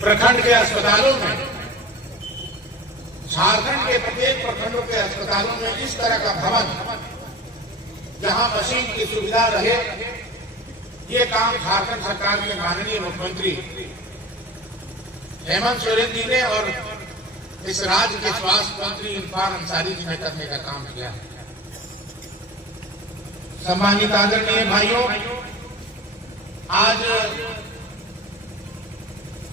प्रखंड के अस्पतालों में, झारखंड के प्रत्येक प्रखंडों के अस्पतालों में इस तरह का भवन जहां मशीन की सुविधा रहे, ये काम झारखंड सरकार के माननीय मुख्यमंत्री हेमंत सोरेन जी ने और इस राज्य के स्वास्थ्य मंत्री इरफान अंसारी जी ने करने का काम किया है। सम्मानित आदरणीय भाइयों, आज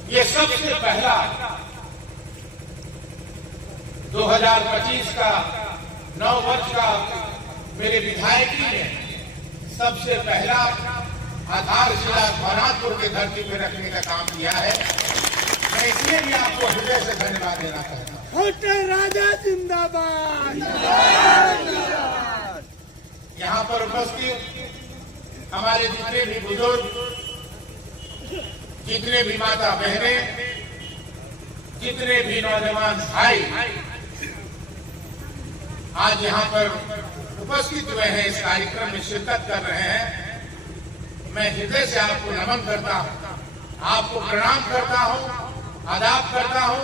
ये सबसे पहला 2025 का 9 वर्ष का मेरे विधायकी में सबसे पहला आधारशिला भवनाथपुर के धरती पर रखने का काम किया है। मैं इसलिए भी आपको हृदय से धन्यवाद देना चाहता हूँ। छोटे राजा जिंदाबाद। यहाँ पर उपस्थित हमारे जितने भी बुजुर्ग, जितने भी माता बहनें, जितने भी नौजवान भाई आज यहाँ पर उपस्थित हुए हैं, इस कार्यक्रम में शिरकत कर रहे हैं, मैं हृदय से आपको नमन करता हूँ, आपको प्रणाम करता हूँ, आदाब करता हूँ,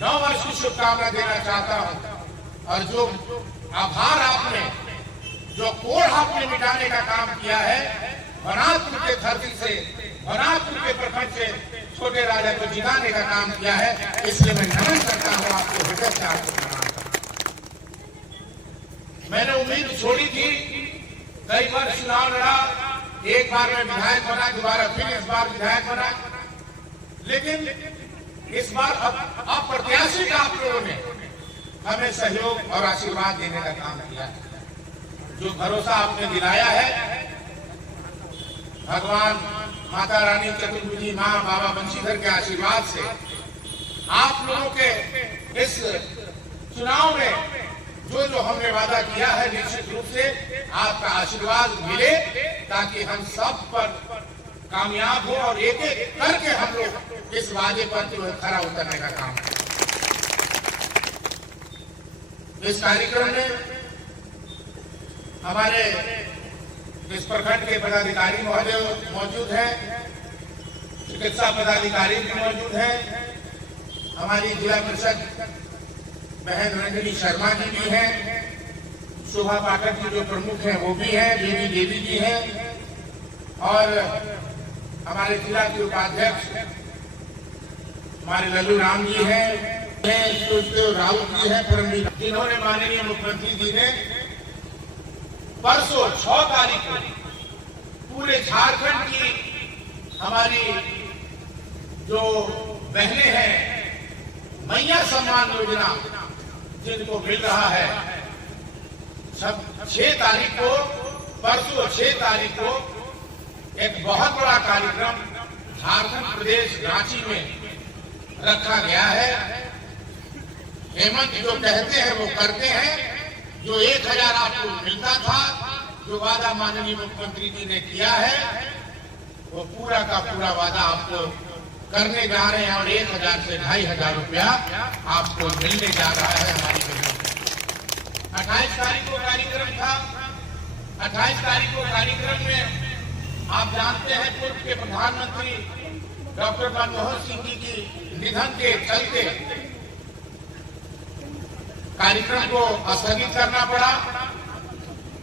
9 वर्ष की शुभकामना देना चाहता हूँ। और जो आभार आपने, जो कोढ़ आपने मिटाने का काम किया है, भवनाथपुर के धरती से, भवनाथपुर के प्रखंड से छोटे राजा को जिताने का काम किया है, इसलिए मैं नमन करता हूँ आपको, हृदय से आपको प्रणाम करता हूँ। मैंने उम्मीद छोड़ी थी, कई बार चुनाव लड़ा, एक बार मैं विधायक बना, दोबारा फिर इस बार विधायक बना, लेकिन इस बार अप्रत्याशित आप लोगों ने हमें सहयोग और आशीर्वाद देने का काम किया है। जो भरोसा आपने दिलाया है, भगवान माता रानी चतुर्भुजी माँ बाबा बंशीधर के आशीर्वाद से आप लोगों के इस चुनाव में जो हमने वादा किया है, निश्चित रूप से आपका आशीर्वाद मिले, ताकि हम सब पर कामयाब हो और एक एक करके हम लोग इस वादे पर जो है खरा उतरने का काम करें। इस कार्यक्रम में हमारे इस प्रखंड के पदाधिकारी महोदय मौजूद हैं, चिकित्सा पदाधिकारी भी मौजूद हैं, हमारी जिला परिषद बहन रंजनी शर्मा जी भी हैं, शोभा पाठक जी जो प्रमुख हैं वो भी हैं, बेबी देवी जी हैं, और हमारे जिला के उपाध्यक्ष हमारे लल्लू राम जी हैं, राहुल जी हैं, परमवीर, जिन्होंने माननीय मुख्यमंत्री जी ने परसों 6 तारीख को पूरे झारखंड की हमारी जो बहनें हैं, मैया सम्मान योजना जिनको मिल रहा है, 6 तारीख को, परसों 6 तारीख को एक बहुत बड़ा कार्यक्रम झारखंड प्रदेश रांची में रखा गया है। हेमंत जो कहते हैं वो करते हैं, जो 1000 आपको मिलता था, जो वादा माननीय मुख्यमंत्री जी ने किया है, वो पूरा का पूरा वादा आपको करने जा रहे हैं, और 1000 से 2500 रुपया आपको मिलने जा रहा है हमारी बहनों को। 28 तारीख को कार्यक्रम था, 28 तारीख को कार्यक्रम में आप जानते हैं पूर्व के प्रधानमंत्री डॉक्टर मनमोहन सिंह जी की निधन के चलते कार्यक्रम को स्थगित करना पड़ा,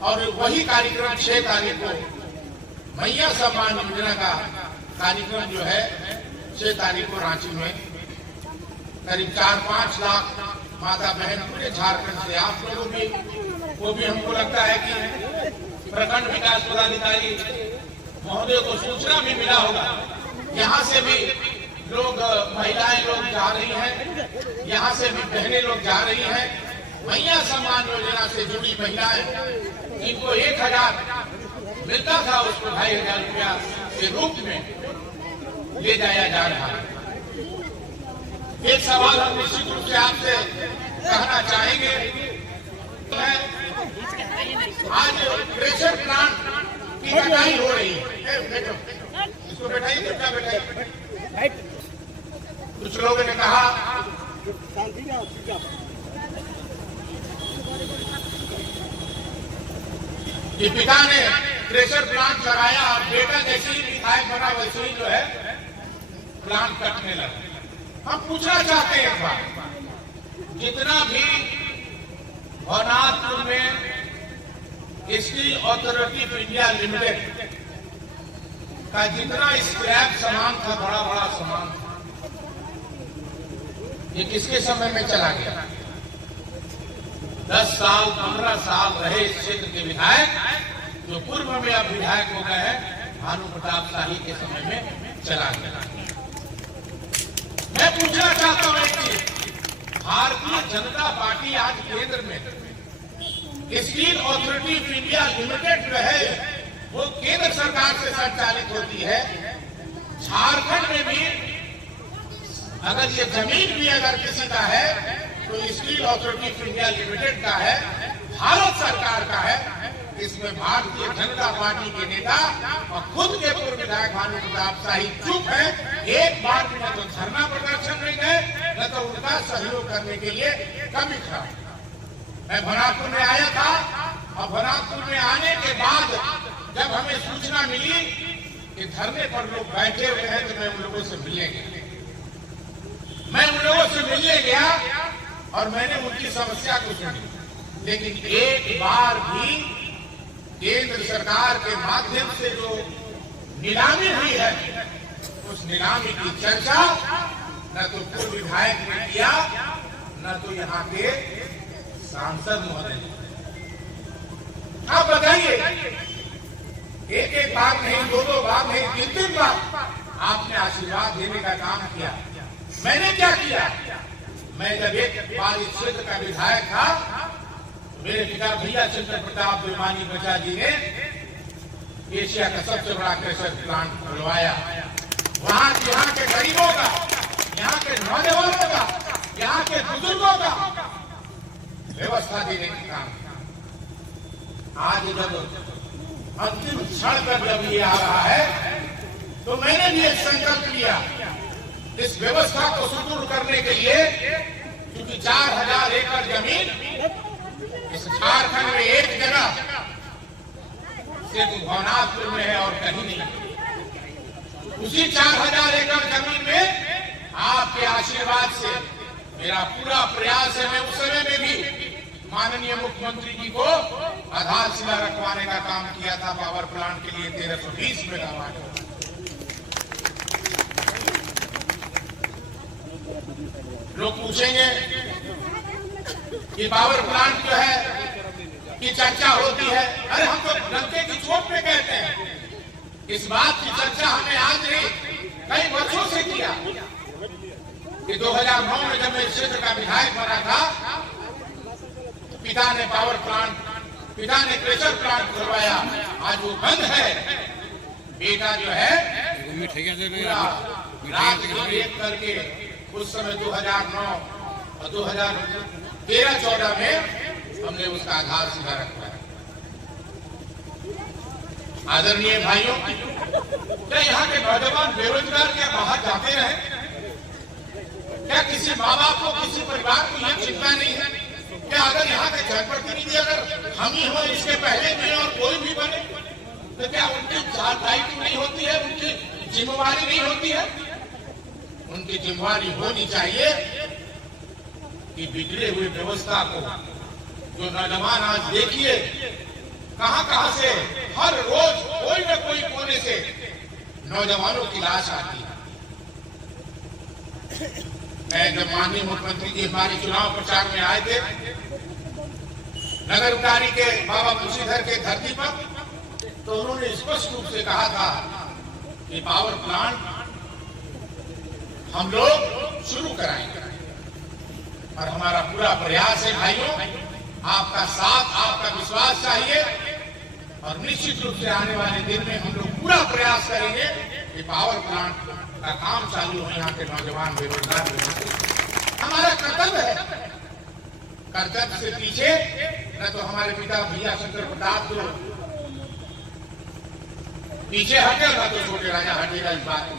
और वही कार्यक्रम 6 तारीख को मैया सम्मान योजना का कार्यक्रम जो है 6 तारीख को रांची में करीब 4-5 लाख माता बहन पूरे झारखंड से, आप लोगों भी, वो भी हमको लगता है कि प्रखंड विकास पदाधिकारी महोदय को सूचना भी मिला होगा, यहाँ से भी लोग, महिलाएं लोग जा रही हैं, यहाँ से भी बहनें लोग जा रही हैं। मैया सम्मान योजना से जुड़ी महिलाएं जिनको 1000 मिलता था, उसको 2500 रुपया के रूप में ले जाया जा रहा है। एक सवाल हम निश्चित रूप से आपसे कहना चाहेंगे, आज प्रेशर प्लांट की कटाई हो रही है, इसको बैठाइए, कितना बैठाइए। कुछ लोगों ने कहा कि पिता ने प्रेशर प्लांट लगाया और बेटा जैसे ही विधायक बना वैसे ही जो है प्लांट कटने लगा। हम पूछना चाहते हैं एक बार, जितना भी भवनाथपुर में steel authority of India limited का जितना स्क्रैप सामान था, बड़ा बड़ा सामान था, ये किसके समय में चला गया? 10 साल 15 साल रहे इस क्षेत्र के विधायक, जो पूर्व में अब विधायक हो गए हैं, भानु प्रताप शाही के समय में चला गया। मैं पूछना चाहता हूं एक चीज, भारतीय जनता पार्टी आज केंद्र में steel authority of India limited जो है वो केंद्र सरकार से संचालित होती है। झारखंड में भी अगर ये जमीन भी अगर किसी का है तो steel authority of India limited का है, भारत सरकार का है। इसमें भारतीय जनता पार्टी के नेता और खुद के पूर्व विधायक भानु प्रताप शाही चुप है। एक बार भी न तो धरना प्रदर्शन में गए, न तो उनका सहयोग करने के लिए कभी खड़ा। मैं भवनाथपुर में आया था और भवनाथपुर में आने के बाद जब हमें सूचना मिली कि धरने पर लोग बैठे हुए हैं तो मैं उन लोगों से मिलने गया। मैं उन लोगों से मिलने गया और मैंने उनकी समस्या को सुनी, लेकिन एक बार भी केंद्र सरकार के माध्यम से जो नीलामी हुई है उस नीलामी की चर्चा न तो पूर्व विधायक ने किया, न तो यहाँ के सांसद महोदय ने। आप बताइए, एक एक बार नहीं, दो बार नहीं, 3 बार आपने आशीर्वाद देने का काम किया। मैंने क्या किया? मैं जब एक बार इस क्षेत्र का विधायक था, मेरे पिता भैया चंद्र प्रताप बेमानी बचा जी ने एशिया का सबसे बड़ा क्रेशर प्लांट खुलवाया। वहां यहाँ के गरीबों का, यहाँ के नौजवानों का, यहाँ के बुजुर्गों का व्यवस्था देने का काम। आज जब अंतिम क्षण पर जब ये आ रहा है तो मैंने भी एक संकल्प लिया इस व्यवस्था को सुदृढ़ करने के लिए, क्योंकि 4000 एकड़ जमीन इस झारखंड में एक जगह सिर्फ भवनाथपुर में है और कहीं नहीं। उसी 4000 एकड़ जमीन में आपके आशीर्वाद से मेरा पूरा प्रयास है। मैं उस समय में भी माननीय मुख्यमंत्री जी को आधारशिला रखवाने का काम किया था पावर प्लांट के लिए 1320 मेगावाट। लोग पूछेंगे कि पावर प्लांट जो है की चर्चा होती है, अरे हम तो डंके की चोट पे कहते हैं। इस बात की चर्चा हमने आज नहीं, कई वर्षों से किया कि 2009 में जब मैं इस क्षेत्र का विधायक बना था, पिता ने पावर प्लांट, पिता ने प्रेशर प्लांट खुलवाया, आज वो बंद है। बेटा जो है रात एक करके उस समय 2009 और 2013-14 में हमने उसका आधारशिला रखवाया। आदरणीय भाइयों, क्या यहाँ के नौजवान बेरोजगार क्या बाहर जाते रहे? क्या किसी माँ बाप को, किसी परिवार को यह चिंता नहीं है? क्या अगर यहाँ के जनप्रतिनिधि अगर हम ही हो, इसके पहले भी और कोई भी बने, तो क्या उनकी दायित्व नहीं होती है, उनकी जिम्मेवारी नहीं होती है? उनकी जिम्मेवारी होनी चाहिए कि बिगड़े हुए व्यवस्था को, जो नौजवान आज देखिए कहां से हर रोज कोई न कोई कोने से नौजवानों की लाश आती है। मैं जब माननीय मुख्यमंत्री जी हमारे चुनाव प्रचार में आए थे नगर उटारी के बाबा मुंशीधर के धरती पर, तो उन्होंने स्पष्ट रूप से कहा था कि पावर प्लांट हम लोग शुरू कराएंगे और हमारा पूरा प्रयास है। भाइयों, आपका साथ, आपका विश्वास चाहिए और निश्चित रूप से आने वाले दिन में हम लोग पूरा प्रयास करेंगे कि पावर प्लांट का काम चालू हो, यहाँ के नौजवान बेरोजगार हो। हमारा कर्तव्य है। कर्तव्य से पीछे न तो हमारे पिता भैया शंकर प्रताप को पीछे हटे, न तो छोटे राजा हटेगा। इस बात को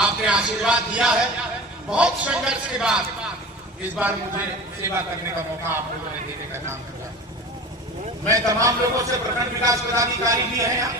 आपने आशीर्वाद दिया है। बहुत संघर्ष के बाद इस बार मुझे सेवा करने का मौका आप लोगों ने देने का काम किया। मैं तमाम लोगों से, प्रखंड विकास पदाधिकारी भी हैं यहाँ,